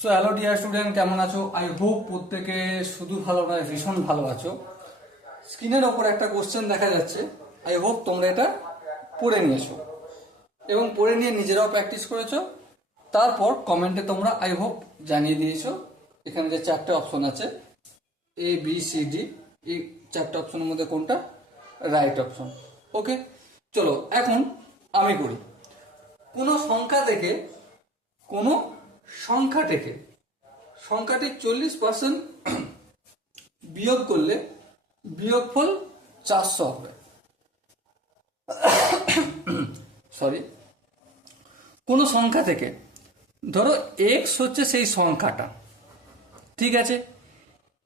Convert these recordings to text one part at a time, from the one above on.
So hello dear student, কেমন আছো? I hope প্রত্যেকে শুধু ভালো নয়, ভীষণ ভালো আছো। স্ক্রিনের ওপর একটা কোশ্চেন দেখা যাচ্ছে, আই হোপ তোমরা এটা পড়ে নিয়েছো এবং পড়ে নিয়ে নিজেরাও প্র্যাকটিস করেছো। তারপর কমেন্টে তোমরা আই হোপ জানিয়ে দিয়েছো এখানে যে চারটে অপশন আছে এ বি সি ডি, এই চারটে অপশনের মধ্যে কোনটা রাইট অপশন। ওকে, চলো এখন আমি করি। কোনো সংখ্যা থেকে কোনো সংখ্যাটি 40% বিয়োগ করলে বিয়োগফল 400 হবে। সরি, কোনো সংখ্যা থেকে ধরো এক্স হচ্ছে সেই সংখ্যাটা, ঠিক আছে?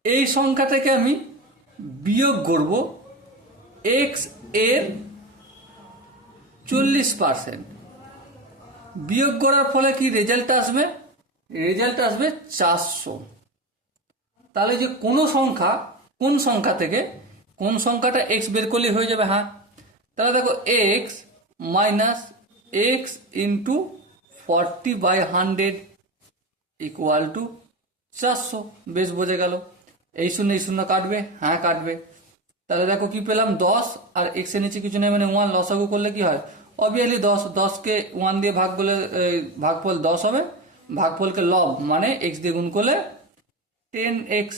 এই সংখ্যা থেকে আমি বিয়োগ করব এক্স এর 40%। বিয়োগ করার ফলে কি রেজাল্ট আসবে? রেজাল্ট আসবে 400। তাহলে যে কোন সংখ্যা থেকে কোন সংখ্যাটা এক্স বের করলে হয়ে যাবে। হ্যাঁ, তাহলে দেখো x minus x into 40/100 equal to 400। বেশ বোঝা গেল। এই শূন্য কাটবে, হ্যাঁ কাটবে। তাহলে দেখো কি পেলাম, 10 আর এক্স এর নিচে কিছু নেই মানে 1, লসাগু করলে কি হয়? অবভিয়াসলি 10কে 1 দিয়ে ভাগ করলে ভাগফল 10 হবে। ভাগফলকে লব মানে এক্স দিয়ে গুণ করলে 10x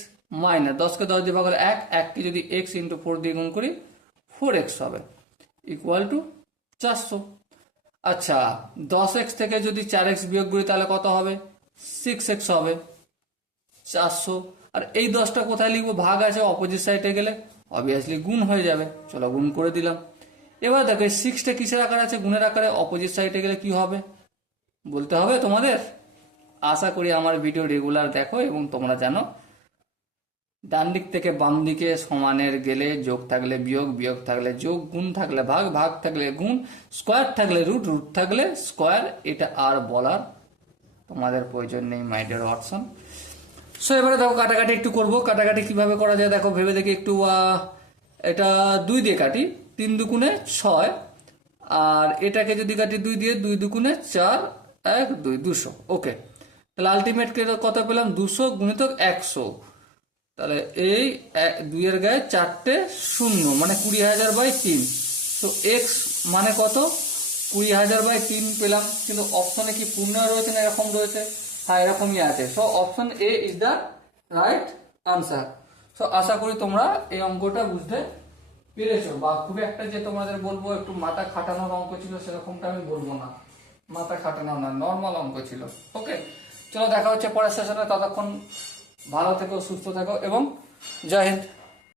মাইনাস 10কে 10 দিয়ে ভাগ করলে 1কে যদি x ইন্টু 4 দিয়ে গুণ করি 4x হবে ইকুয়াল টু 400। আচ্ছা, 10x থেকে যদি 4x বিয়োগ করি তাহলে কত হবে? 6x হবে 400। আর এই 10টা কোথায় লিখবো? ভাগ আছে, অপোজিট সাইডে গেলে অবভিয়াসলি গুণ হয়ে যাবে। চলো গুণ করে দিলাম। এবার দেখো 6টা কিসের আকারে আছে? গুণের আকারে। অপোজিট সাইডে গেলে কি হবে বলতে হবে তোমাদের। আশা করি আমার ভিডিও রেগুলার দেখো এবং তোমরা জানো ডান দিক থেকে বাম দিকে সমানের গেলে যোগ থাকলে বিয়োগ, বিয়োগ থাকলে যোগ, গুণ থাকলে ভাগ, ভাগ থাকলে গুণ, স্কোয়ার থাকলে রুট, রুট থাকলে স্কোয়ার। এটা আর বলার তোমাদের প্রয়োজন নেই, মাই ডিয়ার ওয়াটসন। সো এবারে দেখো কাটাকাটি একটু করবো। কাটাকাটি কিভাবে করা যায় দেখো, ভেবে দেখি একটু। এটা 2 দিয়ে কাটি, 3 দুগুণে 6। আর এটাকে যদি কাটি 2 দিয়ে, 2 দুগুণে 4, 1 2, 200। ওকে, তাহলে আলটিমেট কত পেলাম? 200 গুণিতক 100। তাহলে এই 2 এর গায়ে 4টে শূন্য মানে 20,000/3। তো এক্স মানে কত? 20,000/3 পেলাম। কিন্তু অপশনে কি পূর্ণ রয়েছে না এরকম রয়েছে? হ্যাঁ, এরকমই আছে। So option A is the right answer. So আশা করি তোমরা এই অঙ্কটা বুঝতে পেরেছো। বা খুবই একটা যে তোমাদের বলবো একটু মাথা খাটানোর অঙ্ক ছিল সেরকমটা আমি বলবো না। মাথা খাটানো না, নর্মাল অঙ্ক ছিল। ওকে, চলো দেখা হচ্ছে পরের সেশনে। ততক্ষণ ভালো থেকো, সুস্থ থাকো এবং জয় হিন্দ।